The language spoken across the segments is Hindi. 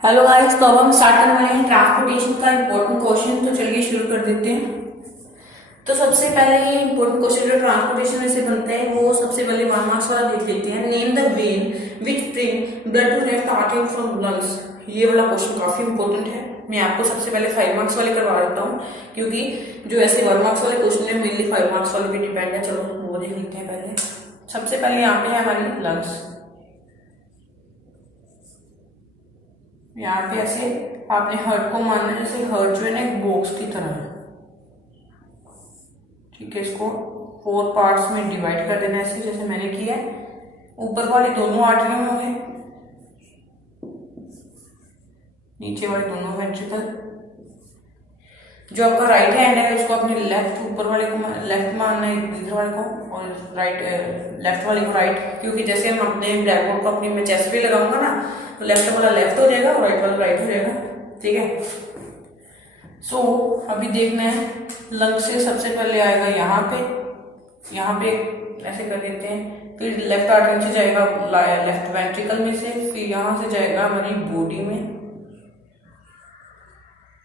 हेलो गाइस, तो अब हम स्टार्ट करने वाले हैं ट्रांसपोर्टेशन का इम्पोर्टेंट क्वेश्चन। तो चलिए शुरू कर देते हैं। तो सबसे पहले ये इम्पोर्टेंट क्वेश्चन जो ट्रांसपोर्टेशन में से बनता है वो सबसे पहले 1 मार्क्स वाला देख लेते हैं। Name the vein which bring blood to left artery from lungs. ये वाला क्वेश्चन काफी इंपॉर्टेंट है। मैं आपको सबसे पहले 5 मार्क्स वाले करवा देता हूँ, क्योंकि जो ऐसे 1 मार्क्स वाले क्वेश्चन है मेनली 5 मार्क्स वाले भी डिपेंड है। चलो वो देख लेते हैं। पहले सबसे पहले यहाँ पे है हमारी लंग्स। यहाँ पे ऐसे आपने हर्ट को मानना है, जैसे हर्ट जो है ना एक बॉक्स की तरह है। ठीक है, इसको 4 पार्ट्स में डिवाइड कर देना है ऐसे जैसे मैंने किया है। ऊपर वाले दोनों आर्टरी में होंगे, नीचे वाले दोनों वेंट्रिकल। जो आपका राइट हैंड है उसको अपने लेफ्ट ऊपर वाले को लेफ्ट मानना है, इधर वाले को, और राइट लेफ्ट वाले को राइट, क्योंकि जैसे हम अपने ब्लैक बोर्ड को अपनी मैं चेस्ट पे लगाऊंगा ना, तो लेफ्ट वाला लेफ्ट हो जाएगा और राइट वाला राइट हो जाएगा। ठीक है, सो अभी देखना है। लंग से सबसे पहले आएगा यहाँ पे ऐसे कर देते हैं। फिर लेफ्ट आर्टरी से जाएगा लेफ्ट वेंट्रिकल में से, फिर यहाँ से जाएगा हमारी बॉडी में,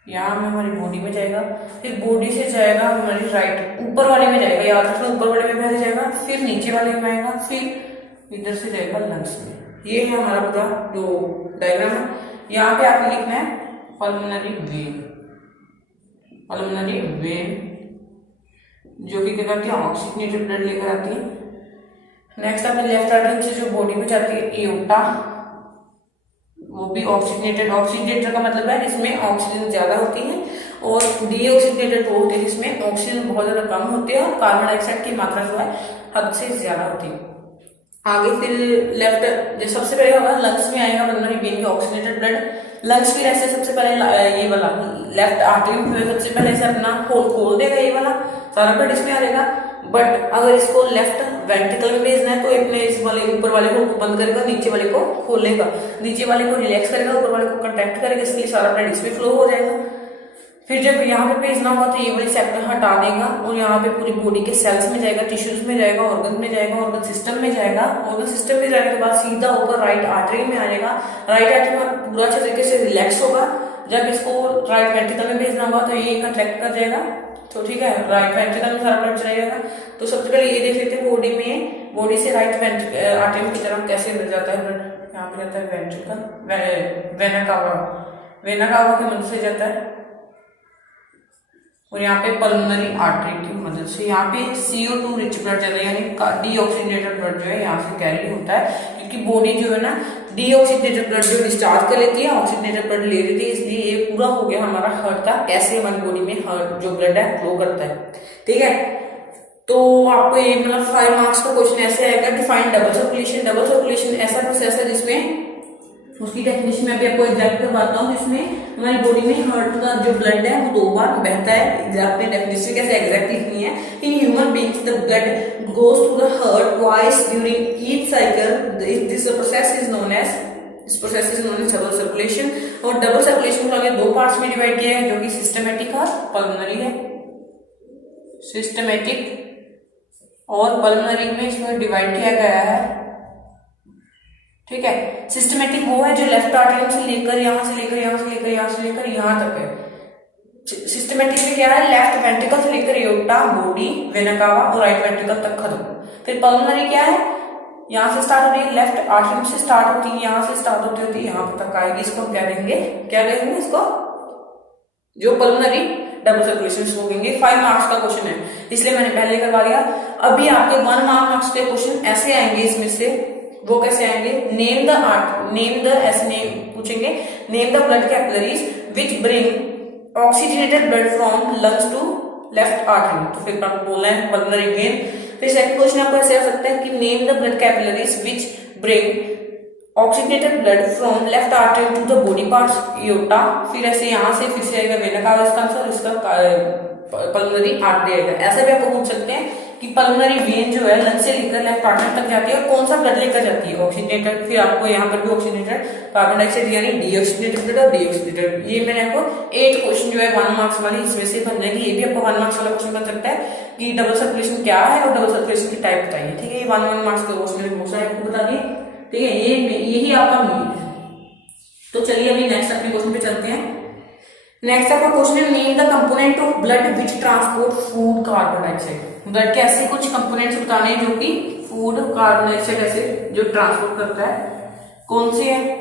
यहाँ में हमारी बॉडी में जाएगा। फिर बॉडी से जाएगा हमारी राइट ऊपर वाले में जाएगा, याद रखना ऊपर वाले में पहले जाएगा, फिर नीचे वाले में आएगा, फिर इधर से जाएगा लंग्स में। ये है हमारा पूरा जो डायग्राम है। यहाँ पे आपने लिखना है पल्मोनरी वेन। पल्मोनरी वेन जो कि क्या करती है, ऑक्सीजनेटेड ब्लड लेकर आती है। नेक्स्ट आपने लेफ्ट आर्टरी से जो बॉडी में जाती है एओर्टा, वो भी ऑक्सीजनेटेड का मतलब है इसमें ऑक्सीजन ज्यादा होती है, और डीऑक्सीजनेटेड वो होती है जिसमें ऑक्सीजन बहुत ज्यादा कम होती है और कार्बन डाइऑक्साइड की मात्रा जो है हद से ज्यादा होती है। आगे फिर लेफ्ट सबसे पहले हमारा लंग्स में आएगा पल्मोनरी वेन की ऑक्सीजनेटेड ब्लड। लंग्स फिर ऐसे सबसे पहले ये वाला लेफ्ट आर्टरी में सबसे पहले ऐसे अपना होल खोल देगा, ये वाला सारा ब्लड इसमें आ जाएगा। बट अगर इसको लेफ्ट वेंट्रिकल में भेजना है तो अपने इस वाले ऊपर वाले को बंद करेगा, नीचे वाले को खोलेगा, नीचे वाले को रिलैक्स करेगा, ऊपर वाले को कंट्रैक्ट करेगा, इसलिए सारा ब्लड इसमें फ्लो हो जाएगा। फिर जब यहाँ पे भेजना होगा तो ये वाली सेक्टर हटा देगा और यहाँ पे पूरी बॉडी के सेल्स में जाएगा, टिश्यूज में जाएगा, ऑर्गन में जाएगा, ऑर्गन सिस्टम में जाएगा। ऑर्गन सिस्टम में जाने के बाद सीधा ऊपर राइट आर्टरी में आ जाएगा। राइट आर्टरी में पूरा अच्छे तरीके से रिलैक्स होगा। जब इसको राइट वेंट्रिकल में भेजना होगा तो ये कंट्रैक्ट कर जाएगा। तो ठीक है, राइट वेंट्रिकल में सारा ब्लड चला जाएगा। तो सबसे पहले ये देख लेते हैं बॉडी में, बॉडी से राइट आर्टरी की तरफ कैसे मिल जाता है ब्लड। यहाँ पे जाता है ventricle, vena cava, vena cava की मदद से जाता है, और यहाँ पे पल्मोनरी आर्टरी की मदद से यहाँ पे CO2 रिच ब्लड जाता है, यानी डीऑक्सीजनेटेड ब्लड जो है यहाँ से कैरी होता है, क्योंकि बॉडी जो है ना डीऑक्सीजनेटेड ब्लड जो डिस्चार्ज कर लेती है, ऑक्सीजनेटेड ब्लड ले लेती है। इसलिए ये पूरा हो गया हमारा हार्ट का, कैसे हमारी बॉडी में हार्ट जो ब्लड है फ्लो करता है। ठीक है, तो आपको ये मतलब 5 मार्क्स का क्वेश्चन ऐसे आएगा। Define double circulation. Double circulation ऐसा प्रोसेस है जिसमें उसकी डेफिनेशन में अभी आपको एग्जैक्ट करवाता हूँ, जिसमें हमारी बॉडी में हार्ट का जो ब्लड है वो 2 बार बहता है। आपने डेफिनेशन कैसे एग्जैक्ट लिखनी है। In human beings the blood goes to the heart twice during each cycle. This process is known as double circulation. और डबल सर्कुलेशन को आगे 2 पार्ट्स में डिवाइड किया है, जो कि सिस्टमेटिक और पल्मोनरी है। सिस्टमेटिक और पल्मोनरी में इसमें डिवाइड किया गया है। ठीक है, सिस्टमेटिक वो है जो लेफ्ट आर्टरी से लेकर यहाँ से लेकर यहाँ से लेकर यहाँ से लेकर यहाँ तक है। सिस्टमेटिक में क्या है, लेफ्ट वेंट्रिकल से लेकर एओर्टा, बॉडी, वेना कावा और राइट वेंट्रिकल तक खत्म। फिर पल्मोनरी क्या है, यहाँ से स्टार्ट होती है, लेफ्ट आर्टरी से स्टार्ट होती है, यहाँ से स्टार्ट होती है, यहाँ तक आएगी। इसको हम क्या कहेंगे इसको जो पल्मोनरी डबल सर्कुलेशन हो गएंगे। 5 मार्क्स का क्वेश्चन है, इसलिए मैंने पहले करवा दिया। अभी आपके 1 मार्क्स के क्वेश्चन ऐसे आएंगे, इसमें से वो कैसे आएंगे। ऐसे नेम पूछेंगे। Name the blood capillaries which bring oxygenated blood from lungs to left artery. तो फिर आपको बोलना है पल्मोनरी वेन। फिर सेकंड क्वेश्चन आपको ऐसे आ सकता है कि name the blood capillaries which bring oxygenated blood from left artery to the body parts aorta. फिर ऐसे यहाँ से फिर से आएगा वेना कावा इसका आंसर, इसका पल्मोनरी आर्टरी आएगा। ऐसा भी आपको पूछ सकते हैं कि पल्मोनरी वेन जो है लंग से लेकर लेफ्ट आर्टरी तक जाती है और कौन सा ब्लड लेकर जाती है, ऑक्सीजनेटेड। फिर आपको यहाँ पर भी ऑक्सीजनेटेड, कार्बन डाइऑक्साइड यानी डीऑक्सीजनेटेड ब्लड और डीऑक्सीजनेटेड। ये मैंने आपको 8 क्वेश्चन जो है 1 मार्क्स वाली इसमें से बन जाएगी। ये भी आपको 1 मार्क्स वाला क्वेश्चन बन सकता है कि डबल सर्कुलेशन क्या है और डबल सर्कुलेशन की टाइप बताइए। ठीक है, ये 1 मार्क्स के क्वेश्चन आपको बता दिए। ठीक है, यही आपका तो चलिए अभी नेक्स्ट अपने क्वेश्चन पे चलते हैं। नेक्स्ट आपका क्वेश्चन है, name the component of blood which transport food carbon dioxide. Blood के ऐसे कुछ कंपोनेंट्स बताने हैं जो कि फूड कार्बन डाइऑक्साइड ऐसे जो ट्रांसपोर्ट करता है, कौन से है।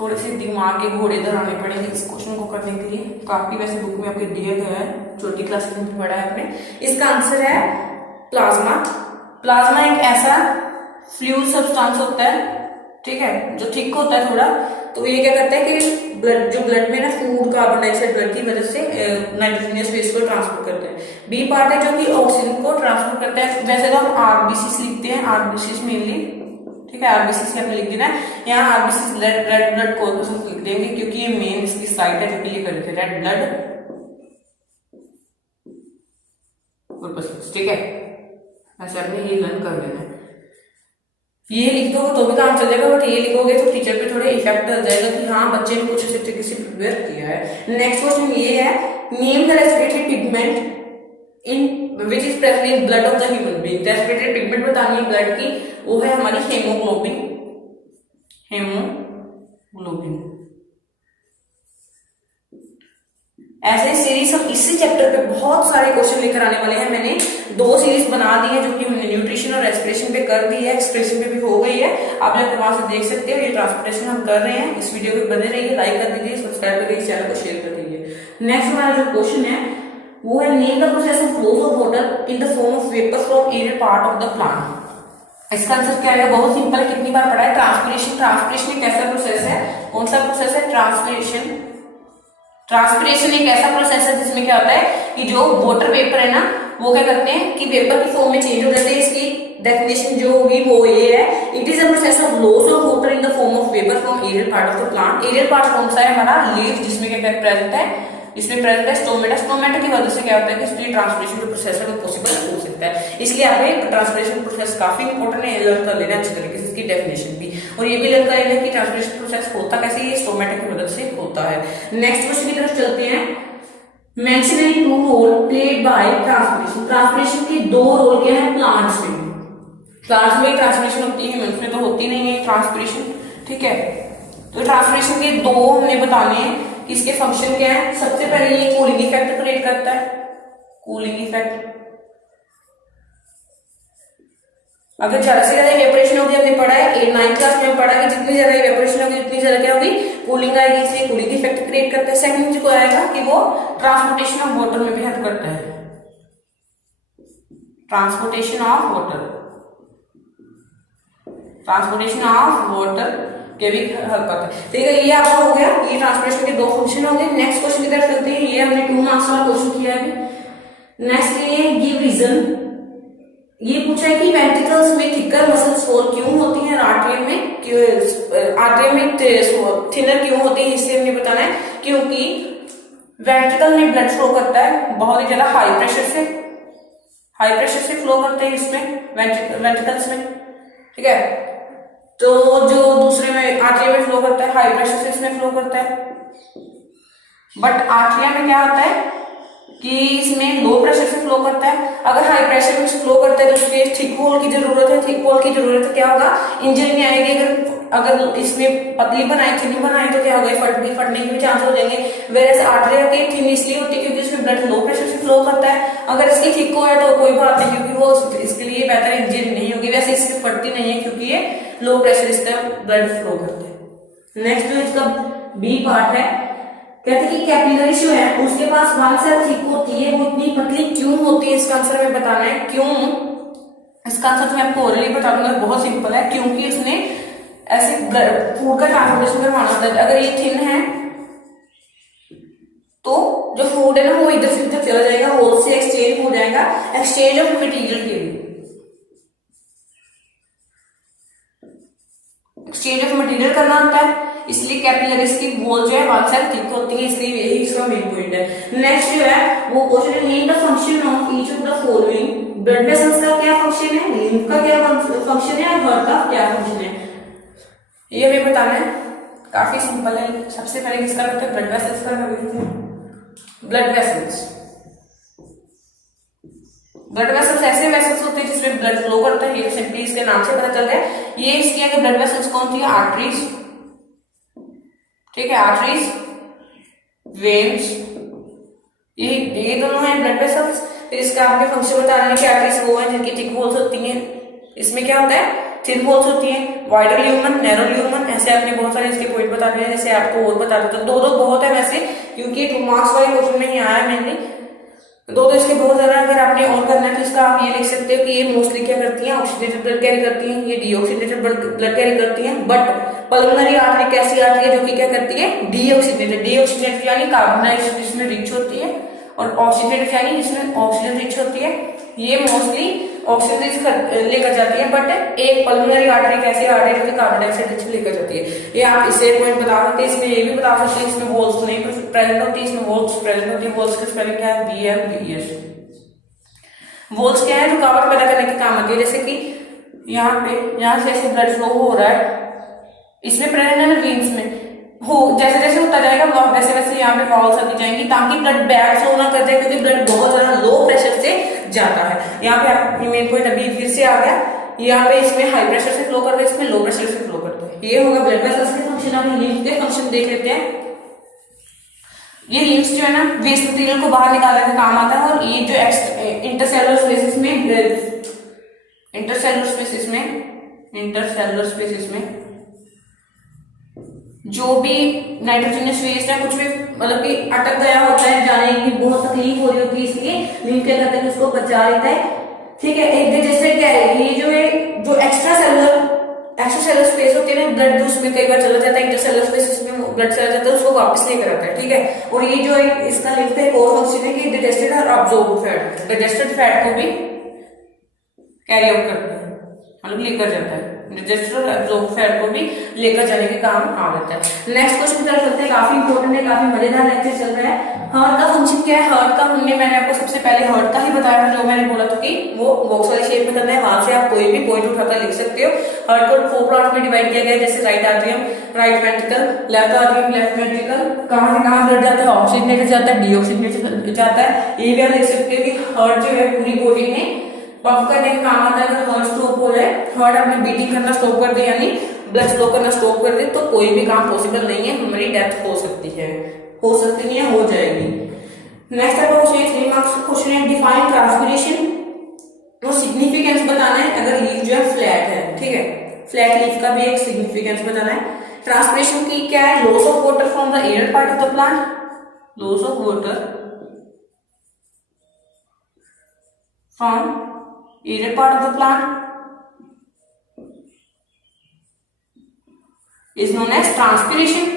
थोड़े से दिमाग के घोड़े दौड़ाने पड़ेंगे इस क्वेश्चन को करने के लिए। काफी वैसे बुक में आपके दिया गया है, छोटी क्लास में पढ़ा है आपने। इसका आंसर है प्लाज्मा। प्लाज्मा एक ऐसा फ्लूइड सब्सटेंस होता है, ठीक है, जो थिक होता है थोड़ा। तो ये क्या करता है कि ब्लड में ना फूड कार्बन डाइऑक्साइड ब्लड की मदद से नाइट्रोजनियस वेस्ट को ट्रांसपोर्ट करते हैं। बी पार्ट है जो कि ऑक्सीजन को ट्रांसपोर्ट करता है। वैसे तो हम आरबीसी लिखते हैं, आरबीसी मेनली, ठीक है, आरबीसी हमने लिख देना है। यहाँ आरबीसी रेड ब्लड कॉर्पस लिख देंगे क्योंकि ये मेन इसकी साइट है जो कि ये करते हैं रेड ब्लड कॉर्पस, ठीक है। ऐसे आपने ये लर्न कर लेना है। ये लिख दोगे तो भी काम चल जाएगा, बट ये लिखोगे तो टीचर पे थोड़ा इफेक्ट आ जाएगा कि हाँ बच्चे ने कुछ अच्छे तरीके से प्रिपेयर किया है। नेक्स्ट क्वेश्चन ये है, name the respiratory pigment in which is present in blood of the human being. Respiratory pigment बतानी है ब्लड की, वो है हमारी हेमोग्लोबिन। हेमोग्लोबिन ऐसे सीरीज हम इसी चैप्टर पे बहुत सारे क्वेश्चन लेकर आने वाले हैं। मैंने 2 सीरीज बना दी है जो कि हमने न्यूट्रिशन और रेस्पिरेशन पे कर दी है, एक्सप्रेशन पे भी हो गई है, आप लोग वहां से देख सकते हो। ये ट्रांसपोर्टेशन हम कर रहे हैं। इस वीडियो पे बने रहिए, लाइक कर दीजिए, सब्सक्राइब करके इस चैनल को शेयर कर दीजिए। नेक्स्ट हमारा जो क्वेश्चन है वो है, name the process of flows of water in the form of vapour from aerial part of the plant. इसका आंसर क्या है, बहुत सिंपल है, कितनी बार पढ़ा है, ट्रांसपिरेशन। ट्रांसपिरेशन एक ऐसा प्रोसेस है, कौन सा प्रोसेस है, ट्रांसपिरेशन। ट्रांसपिरेशन एक ऐसा प्रोसेस है जिसमें क्या होता है कि जो वाटर वेपर है ना, वो क्या करते हैं कि वेपर की फॉर्म में चेंज हो जाते हैं। इसकी डेफिनेशन जो होगी वो ये है, it is a process of loss of water in the form of vapour from aerial part of the plant. Aerial part कौन सा है, हमारा लीफ, जिसमें क्या प्रेजेंट है, इसमें प्रेजेंट है स्टोमेटा। स्टोमेटा की वजह से क्या होता है कि इसलिए ट्रांसपिरेशन जो प्रोसेस है वो पॉसिबल हो सकता है। इसलिए आपने ट्रांसपिरेशन प्रोसेस काफी इंपॉर्टेंट है, लर्न कर लेना अच्छे तरीके से, इसकी डेफिनेशन भी, और ये भी लर्न कर लेना कि ट्रांसपिरेशन प्रोसेस होता कैसे, ये स्टोमेटा की मदद से होता है। नेक्स्ट क्वेश्चन की तरफ चलते हैं। Mention any 2 role played by transpiration. Transpiration के 2 रोल क्या है प्लांट्स में। प्लांट्स में ट्रांसपिरेशन होती है, ह्यूमंस में तो होती नहीं है ट्रांसपिरेशन, ठीक है। तो ट्रांसपिरेशन के 2 हमने बताने हैं, इसके फंक्शन क्या है। सबसे पहले ये कूलिंग इफेक्ट क्रिएट करता है, कूलिंग इफेक्ट। अगर ज्यादा से ज्यादा इवेपोरेशन होगी, हमने पढ़ा है 9th क्लास में पढ़ा है कि जितनी ज्यादा इवेपोरेशन होगी उतनी ज्यादा क्या होगी, कूलिंग आएगी, इसलिए कूलिंग इफेक्ट क्रिएट करता है। सेकंड जो आएगा कि वो ट्रांसपोर्टेशन ऑफ वाटर में भी हेल्प करता है, transportation of water, transportation of water के भी हेल्प करता है। ठीक है, ये आपका हो गया, ये ट्रांसपोर्टेशन के 2 फंक्शन हो गए। नेक्स्ट क्वेश्चन की तरफ चलते हैं। ये हमने 2 मार्क्स वाला क्वेश्चन किया है। नेक्स्ट ये गिव रीजन। ये पूछा है कि वेंट्रिकल्स में थिकर मसल्स फोर क्यों होती हैं, आर्टरियम में थिनर क्यों होती है, इसलिए हमने बताना है क्योंकि वेंट्रिकल में ब्लड फ्लो करता है बहुत ही ज्यादा हाई प्रेशर से फ्लो करते हैं इसमें वेंट्रिकल्स में, ठीक है। तो जो दूसरे में आर्टरिया में फ्लो करता है हाई प्रेशर से इसमें फ्लो करता है, बट आर्टरिया में क्या होता है कि इसमें लो प्रेशर से फ्लो करता है। अगर हाई प्रेशर में फ्लो करता है तो उसके थिक वॉल की जरूरत है, थिक वॉल की जरूरत है, क्या होगा, इंजरी नहीं आएगी। अगर इसमें पतली बनाई थिन बनाई तो क्या होगा, फटने के भी चांस हो जाएंगे। वेरएज आर्टरिया की थिन इसलिए होती है क्योंकि इसमें ब्लड लो प्रेशर से फ्लो करता है। अगर इसकी थिक हो है तो कोई बात नहीं, क्योंकि वो इसके लिए बेहतर इंजरी नहीं होगी। वैसे इसकी फटती नहीं है क्योंकि ये लो प्रेशर इसका ब्लड फ्लो करता है। नेक्स्ट जो इसका बी पार्ट है, कहते हैं कि कैपिलरीज जो है उसके पास वन सेल थिक होती है, वो इतनी पतली क्यों होती है, इसका आंसर हमें बताना है क्यों। इसका आंसर तो मैं आपको ऑलरेडी बता दूंगा, बहुत सिंपल है, क्योंकि उसने ऐसे फूड का ट्रांसपोर्टेशन करवाना होता है। अगर ये थिन है तो जो फूड है ना वो इधर से उधर चला जाएगा, होल से एक्सचेंज हो जाएगा, एक्सचेंज ऑफ मटेरियल के लिए, एक्सचेंज ऑफ मटेरियल करना होता है। इसलिए कैपिलरीज की वॉल जो है वन साइड थिक होती है, इसलिए यही इसका मेन पॉइंट है। नेक्स्ट जो है वो क्वेश्चन है, name the function of each of the following. Blood vessels का क्या फंक्शन है, लिम्फ का क्या फंक्शन है, और हार्ट का क्या फंक्शन है, ये हमें बताना है। काफी सिंपल है। सबसे पहले किसका करते हैं, ब्लड वेसल्स का करते हैं। ब्लड वेसल्स ऐसे वेसल्स होते हैं जिसमें ब्लड फ्लो करता है, ये सिंपली इसके नाम से पता चल रहा है। ये इसकी अगर ब्लड वेसल्स कौन थी, आर्टरीज, ठीक है, आर्टरीज, वेन्स, ये दोनों हैं ब्लड वेसल्स। फिर इसका आपके फंक्शन बता रहे हैं कि आर्टरीज वो है जिनकी थिक वॉल्स होती हैं, इसमें क्या होता है, थिन वॉल्स होती हैं, वाइडर ल्यूमन, नैरो ल्यूमन, ऐसे आपने बहुत सारे इसके पॉइंट बता रहे हैं। जैसे आपको और बता देते, दो बहुत है वैसे, क्योंकि 2 मार्क्स वाले क्वेश्चन में ही आया है मेनली, दो इसके बहुत ज्यादा। अगर आपने और करना है तो इसका आप ये लिख सकते हो कि ये मोस्टली क्या करती हैं, ऑक्सीडेटेड ब्लड कैरी करती हैं, ये डीऑक्सीडेटेड ब्लड कैरी करती हैं। बट पल्मोनरी आर्टरी एक ऐसी आर्टरी है जो कि क्या करती है, डीऑक्सीडेटेड यानी कार्बोनाइल जिसमें रिच होती है, और ऑक्सीडेटेड यानी जिसमें ऑक्सीजन रिच होती है। ये मोस्टली ऑक्सीजन लेकर जाती है, बट एक पल्मोनरी आर्टरी एक ऐसी आर्टरी जो कि कार्बन डाइऑक्साइड रिच लेकर जाती है। ये आप इससे पॉइंट बता सकते हैं। इसमें ये भी बता सकते हैं इसमें वॉल्स नहीं प्रेजेंट होती, इसमें वॉल्स प्रेजेंट होती है। वॉल्स की स्पेलिंग क्या है, VLVES। वॉल्स क्या है, रुकावट पैदा करने के काम आती है। जैसे कि यहाँ से ऐसे ब्लड फ्लो हो रहा है, इसमें प्रेजेंट है ना वेन्स में, हो जैसे जैसे होता जाएगा वैसे वैसे यहाँ पे वॉल्स आती जाएंगी, ताकि ब्लड बैक फ्लो ना कर जाए, क्योंकि ब्लड बहुत ज्यादा लो प्रेशर से जाता है। यहाँ पे आप मेन पॉइंट अभी फिर से आ गया, यहाँ पे इसमें हाई प्रेशर से फ्लो करता है, इसमें लो प्रेशर से फ्लो करता है। ये होगा ब्लड वेसल्स के फंक्शन। आप लिम्फ के फंक्शन देख लेते हैं। ये लिम्फ जो है ना, वेस्ट मटेरियल को बाहर निकालने का काम आता है, और ये जो इंटरसेलुलर स्पेसिस में जो भी नाइट्रोजनस वेस्ट है, कुछ भी मतलब कि अटक गया होता है, जाने की बहुत तकलीफ हो रही होती है, इसलिए लिम्फ क्या करता है, उसको बचा लेता है। ठीक है, एक जैसे क्या है, ये जो एक्स्ट्रा सेलुलर स्पेस होती है ना, ब्लड उसमें कई बार चला जाता है, इंटरसेलुलर स्पेस में ब्लड चला जाता है, उसको वापस लेकर आता है। ठीक है, और ये जो इसका लिम्फ का एक और फंक्शन है कि डाइजेस्टेड और अब्सॉर्ब्ड फैट, डाइजेस्टेड फैट को भी कैरी आउट करता है, मतलब लेकर जाता है। डाइजेस्टेड और अब्सॉर्ब्ड फैट को भी लेकर जाने के काम आ जाता है। नेक्स्ट क्वेश्चन चल सकते हैं, काफी इंपॉर्टेंट है, काफी मजेदार लेक्चर चल रहा है। हार्ट का फंक्शन क्या है, हार्ट का मैंने आपको सबसे पहले हार्ट का ही बताया था, जो मैंने बोला था कि वो बॉक्स वाली शेप में करना है, वहां से आप कोई भी पॉइंट उठाकर लिख सकते हो। हार्ट को 4 पार्ट में डिवाइड किया गया है, जैसे right atrium, right ventricle, left atrium, left ventricle, कहां से कहां ब्लड जाता है, ऑक्सीजनेटेड जाता है, डीऑक्सीजनेटेड जाता है। ये भी आप लिख सकते हो कि हार्ट जो है पूरी बॉडी में पंप करने का काम आता है। अगर हार्ट स्टॉप हो जाए, हार्ट अपनी बीटिंग करना स्टॉप कर दे, यानी ब्लड फ्लो करना स्टॉप कर दे, तो कोई भी काम पॉसिबल नहीं है, हमारी डेथ हो सकती नहीं है, हो जाएगी। नेक्स्ट आपका क्वेश्चन 3 मार्क्स का क्वेश्चन है, डिफाइन ट्रांसपिरेशन और सिग्निफिकेंस बताना है अगर लीफ जो है फ्लैट है। ठीक है, फ्लैट लीफ का भी एक सिग्निफिकेंस बताना है। ट्रांसपिरेशन की क्या है, loss of water from the air part of the plant, loss of water from air part of the plant is known as transpiration.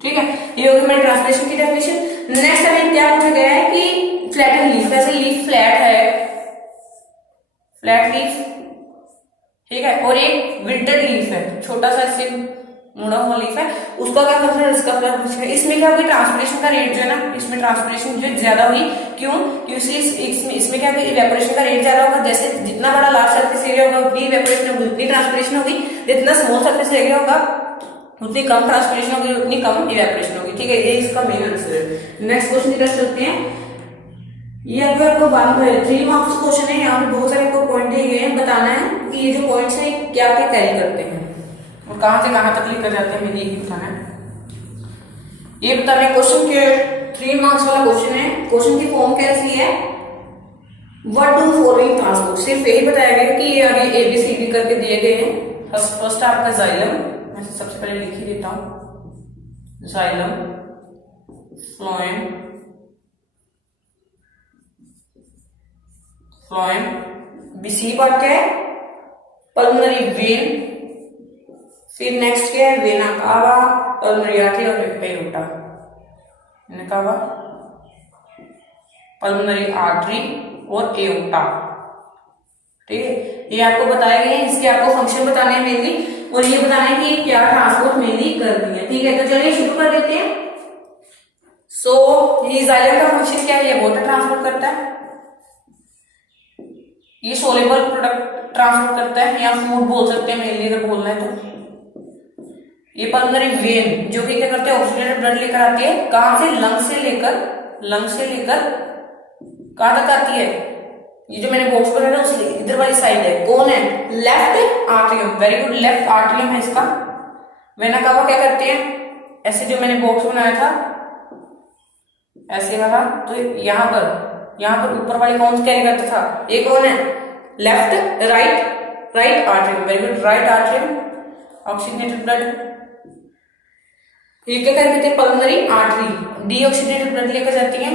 ठीक है, ये होगी मेरी ट्रांसपिरेशन की डेफिनेशन। नेक्स्ट हमें क्या पूछा गया है कि फ्लैट लीफ, वैसे लीफ फ्लैट है, फ्लैट लीफ, ठीक है, और एक विल्टेड लीफ है, छोटा सा इससे मुड़ा हुआ लीफ है, उसका क्या फंक्शन है, इसका क्या फंक्शन है। इसमें क्या हुई, ट्रांसपिरेशन का रेट जो है ना, इसमें ट्रांसपिरेशन जो ज्यादा हुई, क्यों, क्योंकि इसमें क्या हुई, इवेपोरेशन का रेट ज्यादा होगा। जैसे जितना बड़ा लार्ज सरफेस एरिया होगा उतनी इवेपोरेशन होगी, उतनी ट्रांसपिरेशन होगी, जितना स्मॉल सरफेस एरिया होगा उतनी कम ट्रांसपिरेशन होगी, उतनी कम इवेपोरेशन होगी। ठीक है, ये इसका मेन आंसर है। नेक्स्ट क्वेश्चन की तरफ चलते हैं। ये अगर आपको 3 मार्क्स क्वेश्चन है, यहाँ पे बहुत सारे आपको पॉइंट दिए गए हैं, बताना है कि ये जो पॉइंट्स है क्या क्या कैरी करते हैं और कहां से कहां तक लेकर जाते हैं, मैंने ये बताना है। ये बताना है क्वेश्चन के 3 मार्क्स वाला क्वेश्चन है। क्वेश्चन की फॉर्म कैसी है, व्हाट डू फॉलोइंग ट्रांसपोर्ट, सिर्फ यही बताया गया कि ये आगे ABCD करके दिए गए हैं। फर्स्ट आपका जाइलम, मैं सबसे पहले लिख ही देता हूं, जाइलम, फ्लोएम, BC पार्ट क्या है, पल्मोनरी वेन, फिर नेक्स्ट क्या है, वेना कावा, पल्मोनरी आर्टरी और aorta, vena cava, pulmonary artery और एओर्टा। ठीक है, ये आपको बताए गए हैं, इसके आपको फंक्शन बताने हैं मेनली, और ये बताना है कि क्या ट्रांसपोर्ट मेनली करती है। ठीक है, तो चलिए शुरू कर देते हैं। ये जाइलम का फंक्शन क्या है, ये वाटर ट्रांसपोर्ट करता है, ये सोलेबल प्रोडक्ट ट्रांसपोर्ट करता है, या फूड बोल सकते हैं मेनली अगर बोलना है तो। ये पल्मोनरी वेन जो कि क्या करते हैं, ऑक्सीजनेटेड ब्लड लेकर आती है, कहां से, लंग से लेकर कहां तक आती है, ये जो मैंने बॉक्स बनाया ना उसकी इधर वाली साइड है, कौन है, left atrium, very good, left atrium है इसका। वेना कावा क्या करती है, ऐसे जो मैंने बॉक्स बनाया था ऐसे वाला, तो यहाँ पर ऊपर वाले कौन कैरी करता था, ये कौन है, left right artery, very good, right artery oxygenated blood. ये क्या करते थे, पल्मोनरी आर्टरी डीऑक्सीजनेटेड ब्लड लेकर जाती है,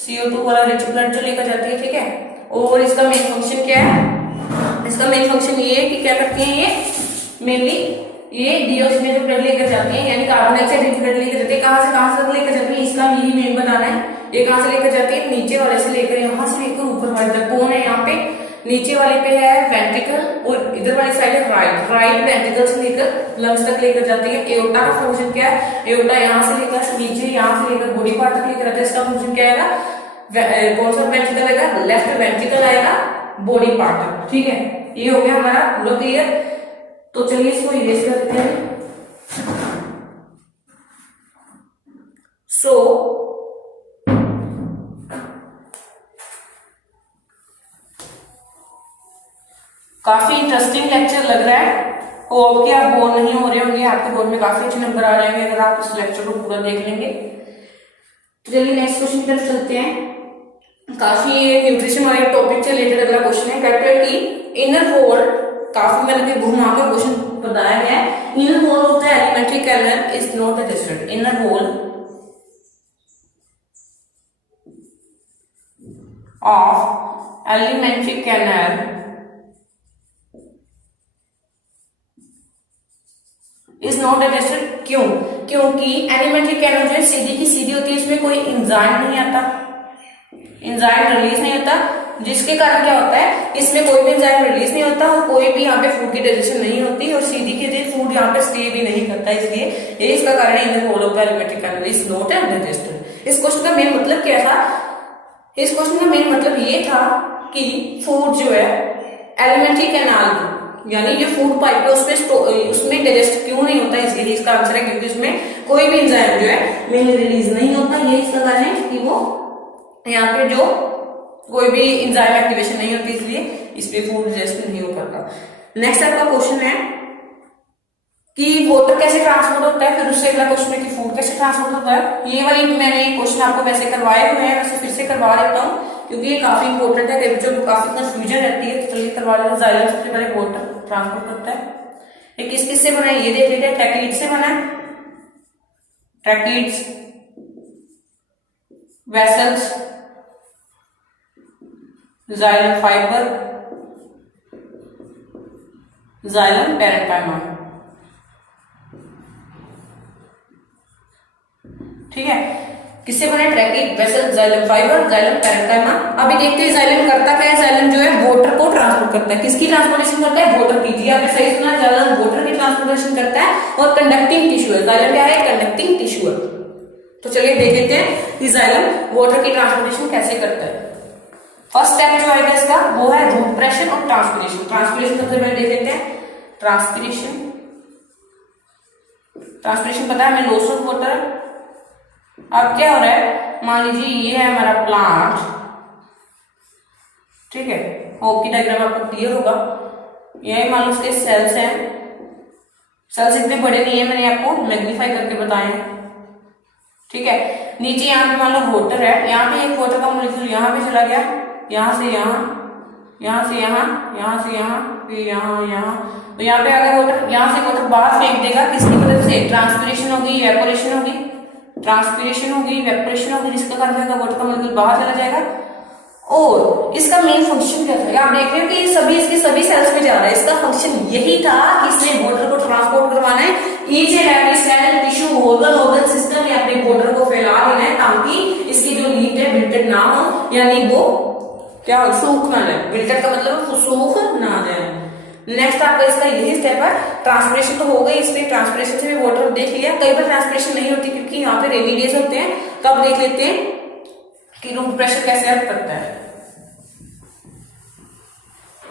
CO2 वाला रिच ब्लड जो लेकर जाती है, ठीक है। और इसका मेन फंक्शन क्या है, इसका मेन फंक्शन ये है कि क्या करती है, ये मेनली ये डीऑक्सीजनेटेड ब्लड लेकर जाती है, यानी कार्बन डाइऑक्साइड रिच ब्लड लेकर जाती है। कहां से तक लेकर जाती है, इसका यही मेन बताना है। ये कहां से लेकर जाती है, नीचे वाले से लेकर, यहां से लेकर ऊपर वाले तक। कौन है यहाँ पे, नीचे वाले पे है वेंट्रिकल और इधर वाली साइड है राइट वेंट्रिकल से लेकर लंग्स तक लेकर जाती है। एओर्टा का फंक्शन क्या है, एओर्टा यहाँ से लेकर नीचे, यहाँ से लेकर बॉडी पार्ट तक लेकर जाता है। इसका फंक्शन क्या आएगा, कौन सा वेंट्रिकल आएगा, लेफ्ट वेंट्रिकल आएगा बॉडी पार्ट तक, ठीक है। ये हो गया हमारा पूरा क्लियर। तो चलिए इसको इरेज कर देते हैं। काफी इंटरेस्टिंग लेक्चर लग रहा है, होप कि आप बोर नहीं हो रहे होंगे, आपके बोर्ड में काफी अच्छे नंबर आ जाएंगे अगर आप इस लेक्चर को पूरा देख लेंगे। तो चलिए नेक्स्ट क्वेश्चन की तरफ चलते हैं। काफी न्यूट्रिशन वाले टॉपिक से रिलेटेड अगला क्वेश्चन है, कहते हैं कि इनर वॉल, काफी मैंने घुमा कर क्वेश्चन बताया है, inner wall of the alimentary canal is not adjusted. Inner wall of elementary canal is not adjusted. क्यों, क्योंकि एलिमेंट्री कैनाल जो है सीधी की सीधी होती है, इसमें कोई एंजाइम नहीं आता, एंजाइम रिलीज नहीं होता, जिसके कारण क्या होता है, इसमें कोई भी एंजाइम रिलीज नहीं होता और कोई भी यहाँ पे फूड की डाइजेशन नहीं होती और सीधी की सीधी फूड यहाँ पे स्टे भी नहीं करता। इसलिए ये इसका कारण है, in the whole of the alimentary canal is not digested. इस क्वेश्चन का मेन मतलब क्या था, इस क्वेश्चन का मेन मतलब ये था कि फूड जो है एलिमेंट्री कैनाल यानी जो फूड पाइप है उसमें डाइजेस्ट क्यों नहीं होता, इसलिए इसका आंसर है क्योंकि उसमें कोई भी एंजाइम जो है मेन रिलीज नहीं होता। ये इसका कारण है कि वो यहाँ पे जो कोई भी एंजाइम एक्टिवेशन नहीं होती, इसलिए इस पे फूड डाइजेस्ट नहीं हो पाता। नेक्स्ट आपका क्वेश्चन है कि वाटर कैसे ट्रांसपोर्ट होता है, फिर उससे अगला क्वेश्चन है कि फूड कैसे ट्रांसपोर्ट होता है। ये वाली मैंने क्वेश्चन आपको वैसे करवाए हुए हैं, वैसे फिर से करवा देता हूँ क्योंकि ये काफी इंपॉर्टेंट है, कई बच्चों को काफी कंफ्यूजन रहती है, तो चलिए करवा लेते हैं। जाइलम सबसे पहले वाटर ट्रांसपोर्ट करता है, ये किस किस से बना है ये देख लीजिए, ट्रैकिड से बना है, tracheids, vessels, xylem fibre, xylem parenchyma, ठीक है। किससे बना है, tracheid, vessel, xylem fibre, xylem parenchyma. अभी देखते हैं जाइलम करता क्या है, जाइलम जो है वाटर को ट्रांसपोर्ट करता है, किसकी ट्रांसपोर्टेशन करता है, वाटर की। जी आपने सही सुना, जाइलम वाटर की ट्रांसपोर्टेशन करता है और कंडक्टिंग टिश्यू है, जाइलम क्या है, कंडक्टिंग टिश्यू है। तो चलिए देख लेते हैं कि जाइलम वाटर की ट्रांसपोर्टेशन कैसे करता है। फर्स्ट स्टेप जो आएगा इसका वो है रूम प्रेशर और ट्रांसपिरेशन। ट्रांसपिरेशन सबसे पहले देख लेते हैं, ट्रांसपिरेशन पता है हमें, लॉस ऑफ वाटर। अब क्या हो रहा है, मान लीजिए ये है हमारा प्लांट, ठीक है, होप की डायग्राम आपको क्लियर होगा। ये मान लो उसके सेल्स हैं, सेल्स इतने बड़े नहीं है, मैंने आपको मैग्नीफाई करके बताए हैं, ठीक है। नीचे यहाँ पे मान लो वाटर है, यहाँ पे एक वाटर का मॉलिक्यूल यहाँ पे चला गया, यहाँ से यहाँ, यहाँ से यहाँ, यहाँ से यहाँ, फिर यहाँ यहाँ, तो यहाँ पे अगर वाटर, यहाँ से वाटर बाहर फेंक देगा, किसकी मदद से, ट्रांसपिरेशन होगी, इवेपोरेशन होगी, ट्रांसपिरेशन होगी, इवेपोरेशन होगी, जिसके कारण वाटर का मॉलिक्यूल बाहर चला जाएगा। और इसका मेन फंक्शन क्या था, आप देख रहे हो कि सभी इसके सभी सेल्स में जा रहा है, इसका फंक्शन यही था कि इसने वाटर को ट्रांसपोर्ट करवाना है, each and every cell, tissue, organ system में अपने वाटर को फैला देना है ताकि इसकी जो लीड है विल्टेड ना हो, यानी वो क्या हो, सूख ना जाए। विल्टेड का मतलब सूख ना जाए। नेक्स्ट आपका इसका यही स्टेप है, ट्रांसपिरेशन तो हो गई, इसमें ट्रांसपिरेशन से भी वाटर देख लिया। कई बार ट्रांसपिरेशन नहीं होती क्योंकि यहाँ पे रेनी डेज होते हैं, तो अब देख लेते हैं कि रूम प्रेशर कैसे हेल्प करता है।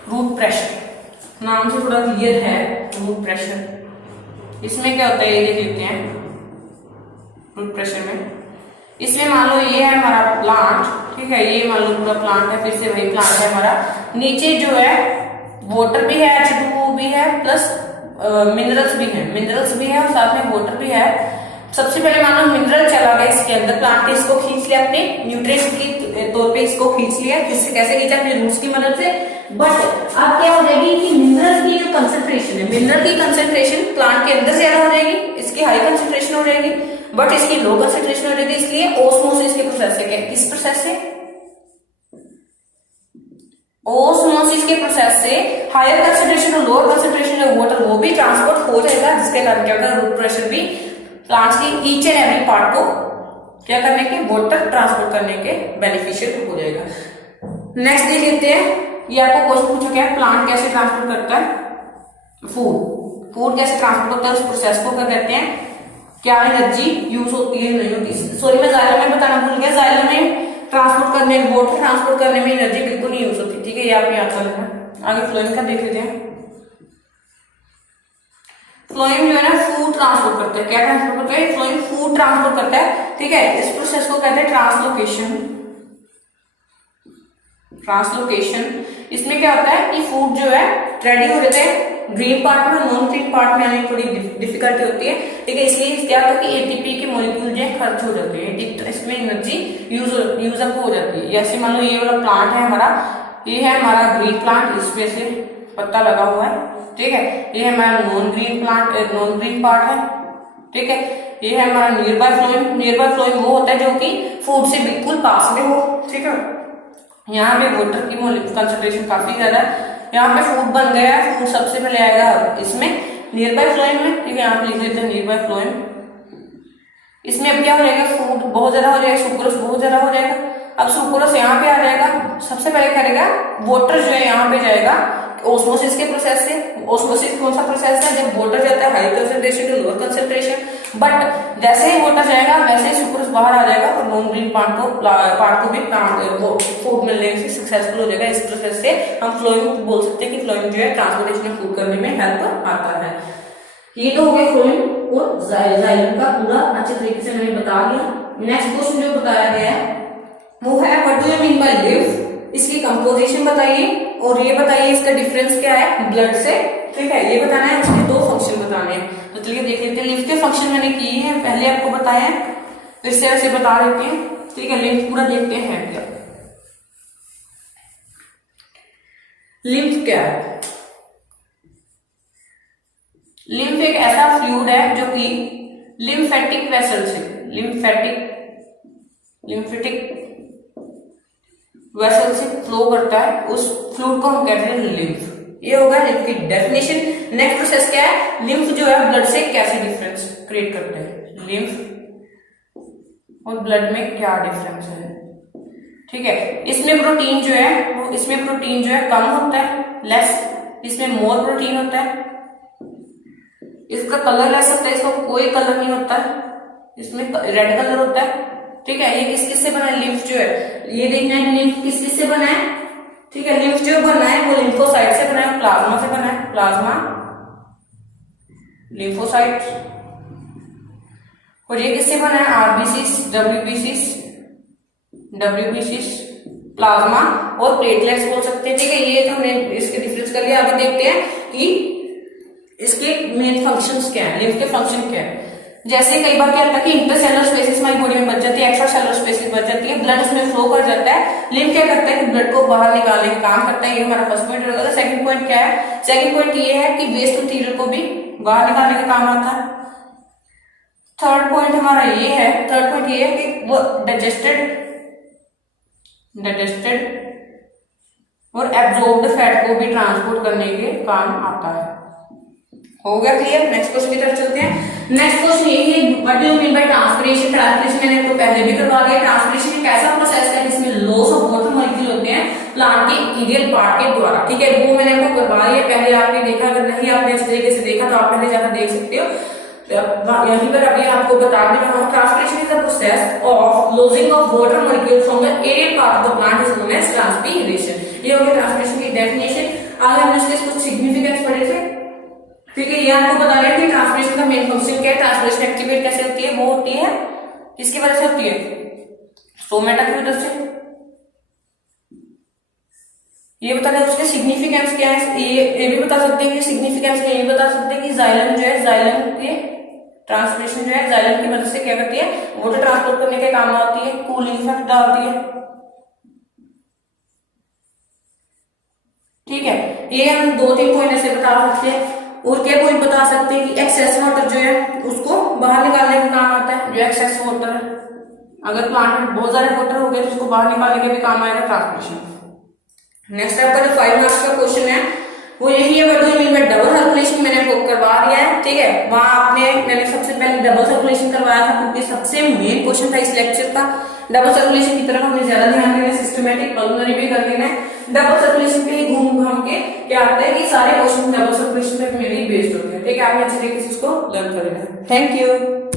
रूट प्रेशर नाम से थोड़ा क्लियर है, रूट प्रेशर इसमें क्या होता है ये देख लेते हैं। रूट प्रेशर में इसमें मान लो ये है हमारा प्लांट, ठीक है, ये मान लो पूरा प्लांट है, फिर से वही प्लांट है हमारा। नीचे जो है वाटर भी है, H2O भी है, प्लस मिनरल्स भी है और साथ में वाटर भी है। सबसे पहले मान लो मिनरल चला गया इसके अंदर, प्लांट ने इसको खींच लिया, अपने न्यूट्रिएंट्स की तौर पे इसको खींच लिया, किससे कैसे खींचा, अपने रूट्स की मदद से। बट अब क्या हो जाएगी कि मिनरल की जो कंसंट्रेशन है, मिनरल की कंसंट्रेशन प्लांट के अंदर ज्यादा हो जाएगी, इसकी हाई कंसंट्रेशन हो जाएगी, बट इसकी लो कंसंट्रेशन हो जाएगी, इसलिए ओस्मोसिस के प्रोसेस से, क्या किस प्रोसेस से, ओस्मोसिस के प्रोसेस से हायर कंसंट्रेशन और लोअर कंसंट्रेशन ऑफ वाटर वो भी ट्रांसपोर्ट हो जाएगा, जिसके कारण क्या होगा, रूट प्रेशर भी प्लांट्स की ईच एंड एवरी पार्ट को क्या करने के, वाटर ट्रांसपोर्ट करने के बेनिफिशियल हो जाएगा। नेक्स्ट देख लेते हैं, ये आपको क्वेश्चन पूछा गया है, प्लांट कैसे ट्रांसपोर्ट करता है फूड, फूड कैसे ट्रांसपोर्ट होता है, उस प्रोसेस को क्या कहते हैं, क्या एनर्जी यूज होती है, नहीं होती। सॉरी मैं जाइलम में बताना भूल गया, जाइलम में ट्रांसपोर्ट करने, वाटर ट्रांसपोर्ट करने में एनर्जी बिल्कुल नहीं यूज होती, ठीक है, ये आप याद कर लेना। आगे फ्लोएम का देख लेते हैं। फ्लोएम जो है ना फूड ट्रांसपोर्ट करता है, क्या ट्रांसपोर्ट करता है, फ्लोएम फूड ट्रांसपोर्ट करता है, ठीक है। इस प्रोसेस को कहते हैं ट्रांसलोकेशन, ट्रांसलोकेशन। इसमें क्या होता है कि फूड जो है रेडी हो जाते हैं, ग्रीन पार्ट में, नॉन ग्रीन पार्ट में आने में थोड़ी डिफिकल्टी होती है, ठीक है, इसलिए क्या होता है कि एटीपी के मॉलिक्यूल जो है खर्च हो जाते हैं, इसमें एनर्जी यूज अप हो जाती है। जैसे मान लो ये वाला प्लांट है हमारा, ये है हमारा ग्रीन प्लांट, इसमें से पत्ता लगा हुआ है, ठीक है, ये है हमारा non green plant, non green part है, ठीक है, ये है हमारा near by phloem. Near by phloem वो होता है जो कि फूड से बिल्कुल पास में हो, ठीक है, यहाँ पे वाटर की कंसंट्रेशन काफी ज्यादा है, यहाँ पे फूड बन गया है, फूड सबसे पहले आएगा इसमें नियर बाय फ्लोएम में, ठीक है, यहाँ पे लिख लेते हैं नियर बाय फ्लोएम। इसमें अब क्या हो जाएगा, फूड बहुत ज्यादा हो जाएगा, सुक्रोज बहुत ज्यादा हो जाएगा। अब सुक्रोज यहाँ पे आ जाएगा, सबसे पहले करेगा वाटर जो है यहाँ पे जाएगा ओस्मोसिस के प्रोसेस से। ओस्मोसिस कौन सा प्रोसेस है, जब वाटर जाता है high concentration to lower concentration, but जैसे ही वाटर जाएगा वैसे ही सुक्रोज बाहर आ जाएगा और नॉन ग्रीन पार्ट को भी फूड मिलने से सक्सेसफुल हो जाएगा। इस प्रोसेस से हम फ्लोएम बोल सकते हैं कि फ्लोएम जो है ट्रांसपोर्टेशन ऑफ फूड करने में हेल्प आता है। ये तो हो गया फ्लोएम और जाइलम का पूरा अच्छे तरीके से मैंने बता दिया। नेक्स्ट क्वेश्चन जो बताया गया है वो है what do you mean by live, इसकी कंपोजिशन बताइए और ये बताइए इसका डिफरेंस क्या है ब्लड से, ठीक है, ये बताना है, इसके दो फंक्शन बताने हैं। तो चलिए देख लेते हैं। लिव के फंक्शन मैंने किए हैं, पहले आपको बताया है, फिर से ऐसे बता देते हैं, ठीक है। लिव पूरा देखते हैं क्या, लिम्फ क्या है। लिम्फ एक ऐसा फ्लूइड है जो कि लिम्फेटिक वेसल से, लिम्फेटिक वेसल से फ्लो करता है, उस फ्लूइड को हम कहते हैं लिम्फ। ये होगा लिम्फ की डेफिनेशन। नेक्स्ट प्रोसेस क्या है, लिम्फ जो है ब्लड से कैसे डिफरेंस क्रिएट करता है, लिम्फ और ब्लड में क्या डिफरेंस है, ठीक है। इसमें प्रोटीन जो है कम होता है, लेस, इसमें मोर प्रोटीन होता है। इसका कलर लेस होता है, इसका कोई कलर नहीं होता है, इसमें रेड कलर होता है, ठीक है। ये किस से बना है, लिम्फ जो है, ये देखना है लिम्फ किस से बना है, ठीक है। लिम्फ जो बना है वो लिम्फोसाइट से बना है, प्लाज्मा से बना है, प्लाज्मा लिम्फोसाइट। और ये किससे बना है, आरबीसीस, डब्ल्यूबीसीस, प्लाज्मा और प्लेटलेट्स बोल सकते हैं, ठीक है। ये तो हमने इसके डिफरेंस कर लिया। आगे देखते हैं कि इसके मेन फंक्शंस क्या है, लिम्फ के फंक्शन क्या है। जैसे कई बार क्या होता है कि इंटरसेलुलर स्पेसेस हमारी बॉडी में बच जाती है, एक्स्ट्रा सेलुलर स्पेसेस बच जाती है, ब्लड उसमें फ्लो कर जाता है। लिम्फ क्या करता है कि ब्लड को बाहर निकालने का काम करता है, ये हमारा फर्स्ट पॉइंट होगा। सेकंड पॉइंट क्या है, सेकंड पॉइंट ये है कि वेस्ट मटेरियल को भी बाहर निकालने का काम आता है। थर्ड पॉइंट हमारा ये है, थर्ड पॉइंट ये है कि वो डाइजेस्टेड और एब्जॉर्ब्ड फैट को भी ट्रांसपोर्ट करने के काम आता है। हो गया क्लियर। नेक्स्ट क्वेश्चन की तरफ चलते हैं। नेक्स्ट क्वेश्चन यही है, what do you mean by transpiration. Transpiration मैंने आपको पहले भी करवा दिया। ट्रांसपिरेशन एक ऐसा प्रोसेस है जिसमें लॉस ऑफ वाटर मॉलिक्यूल होते हैं प्लांट के इडियल पार्ट के द्वारा, ठीक है। वो मैंने आपको करवा दिया, पहले आपने देखा, अगर नहीं आपने इस तरीके से देखा तो आप पहले जाकर देख सकते हो। यहीं पर अभी आपको बता दें, transpiration is the process of losing of water molecule from the aerial part of the plant is known as transpiration. ये हो गया ट्रांसपिरेशन की डेफिनेशन। आगे हमने इसके कुछ सिग्निफिकेंस पढ़े थे, ठीक है। ये आपको बता रहे हैं कि ट्रांसपिरेशन का मेन फंक्शन क्या है, ट्रांसपिरेशन एक्टिवेट कैसे होती है, वो होती है किसकी वजह से होती है, स्टोमेटा की वजह से। ये बता दें उसके सिग्निफिकेंस क्या है, ये भी बता सकते हैं कि सिग्निफिकेंस ये बता सकते हैं कि जाइलम जो है, जाइलम के ट्रांसपिरेशन जो है जाइलम की मदद से क्या करती है, वाटर ट्रांसपोर्ट करने के काम आती है, कूलिंग इफेक्ट डालती है। ठीक है, ये हम 2-3 पॉइंट ऐसे बता सकते हैं। और क्या पॉइंट बता सकते हैं कि एक्सेस वाटर जो है उसको बाहर निकालने का काम आता है। जो एक्सेस वाटर है, अगर प्लांट में बहुत ज्यादा वाटर हो गया तो उसको बाहर निकालने के भी काम आएगा ट्रांसपिरेशन। नेक्स्ट आपका जो 5 मार्क्स का क्वेश्चन है वो यही है, what do you mean by double circulation. मैंने आपको करवा दिया है, ठीक है। वहां मैंने सबसे पहले डबल सर्कुलेशन करवाया था क्योंकि सबसे मेन क्वेश्चन था इस लेक्चर का। डबल सर्कुलेशन की तरफ हमने ज्यादा ध्यान देना है, सिस्टमैटिक पल्मोनरी भी कर देना है। डबल सर्कुलेशन पे ही घूम घाम के क्या आता है कि सारे क्वेश्चन डबल सर्कुलेशन पे मेनली बेस्ड होते हैं, ठीक है। आपने अच्छे तरीके से इसको लर्न कर लेना। Thank you.